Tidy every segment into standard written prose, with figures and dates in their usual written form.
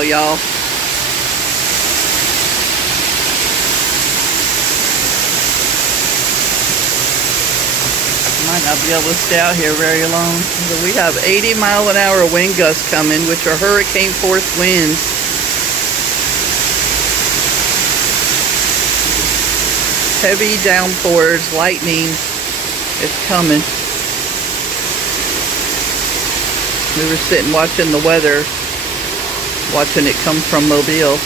while, y'all. Might not be able to stay out here very long. But we have 80-mile-an-hour wind gusts coming, which are hurricane force winds. Heavy downpours, lightning is coming. We were sitting watching the weather, watching it come from Mobile.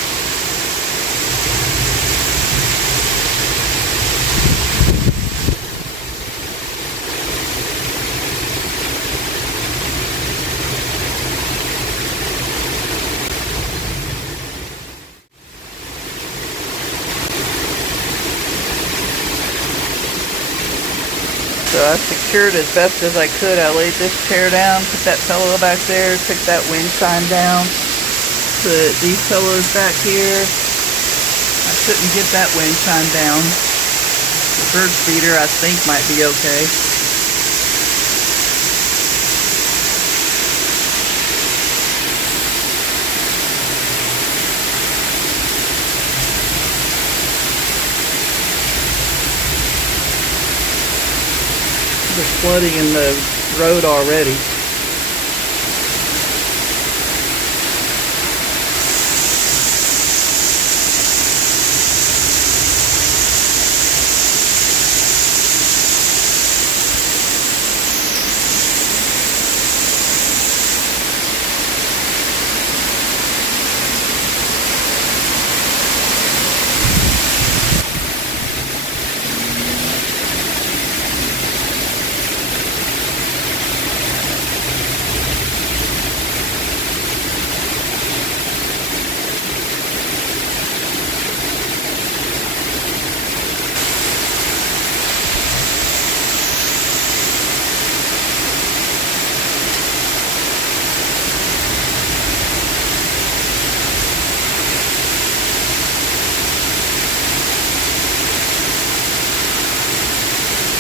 So I secured as best as I could. I laid this chair down, put that pillow back there, took that wind chime down, put these pillows back here. I couldn't get that wind chime down. The bird feeder I think might be okay. There's flooding in the road already.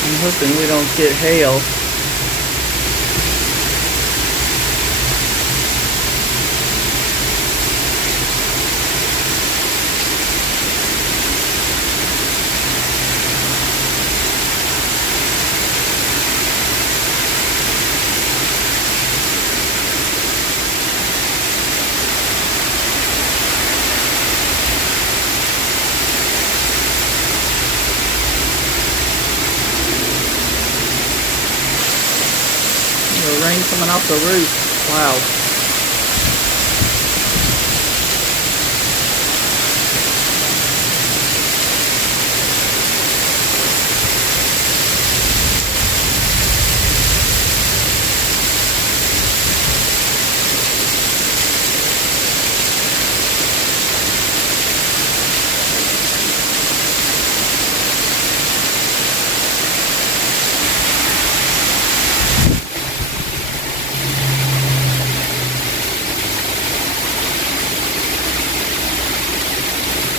I'm hoping we don't get hail. The rain coming off the roof. Wow.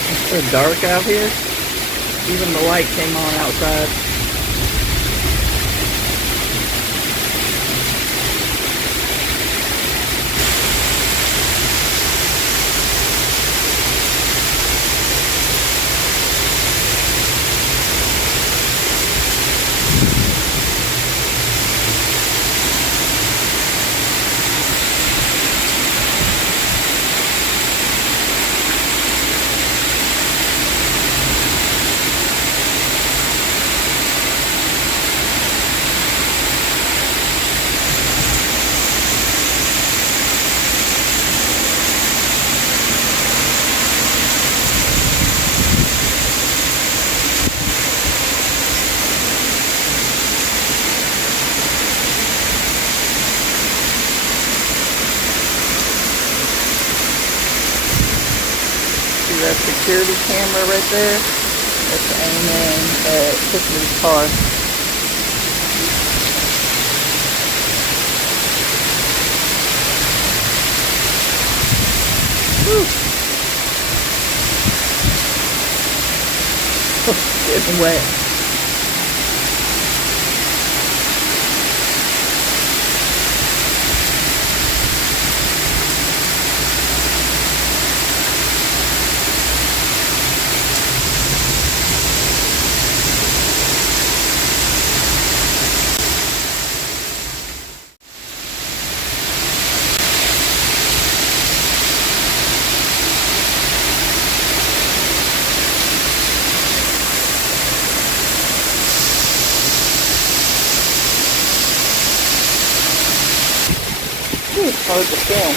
It's so dark out here. Even the light came on outside. See that security camera right there? That's aiming at Tiffany's car. Whew. Getting wet. It's hard to film.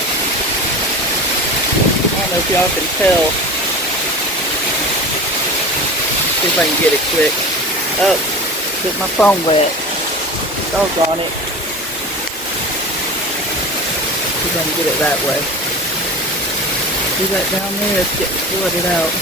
I don't know if y'all can tell. See if I can get it quick. Oh, get my phone wet. Doggone it. See if I can get it that way. See that down there? It's getting flooded out.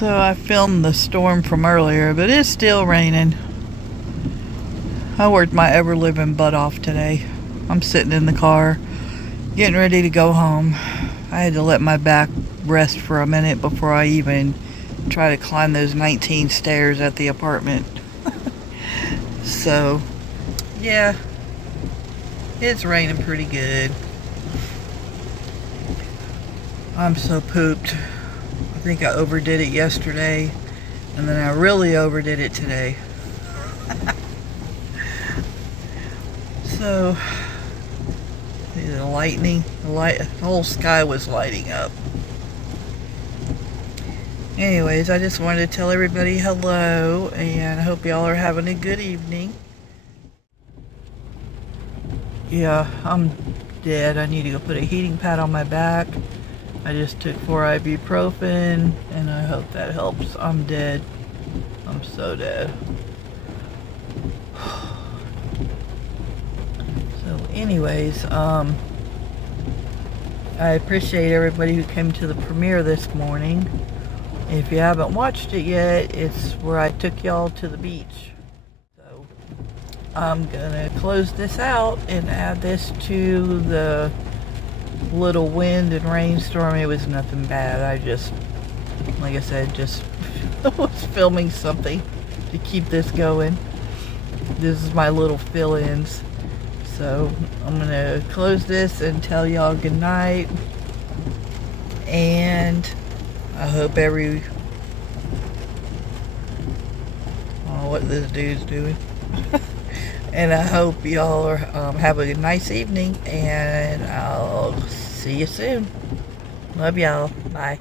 So I filmed the storm from earlier, but it's still raining. I worked my ever-living butt off today. I'm sitting in the car, getting ready to go home. I had to let my back rest for a minute before I even try to climb those 19 stairs at the apartment. So, yeah, it's raining pretty good. I'm so pooped. I think I overdid it yesterday, and then I really overdid it today. So, the lightning, the whole sky was lighting up. Anyways, I just wanted to tell everybody hello, and I hope y'all are having a good evening. Yeah, I'm dead. I need to go put a heating pad on my back. I just took 4 ibuprofen, and I hope that helps. I'm dead. I'm so dead. So anyways, I appreciate everybody who came to the premiere this morning. If you haven't watched it yet, it's where I took y'all to the beach. So I'm gonna close this out and add this to the little wind and rainstorm. It was nothing bad. I just, like I said, just was filming something to keep this going. This is my little fill-ins. So I'm gonna close this and tell y'all good night, and I hope what this dude's doing. And I hope y'all are have a nice evening, and I'll see you soon. Love y'all. Bye.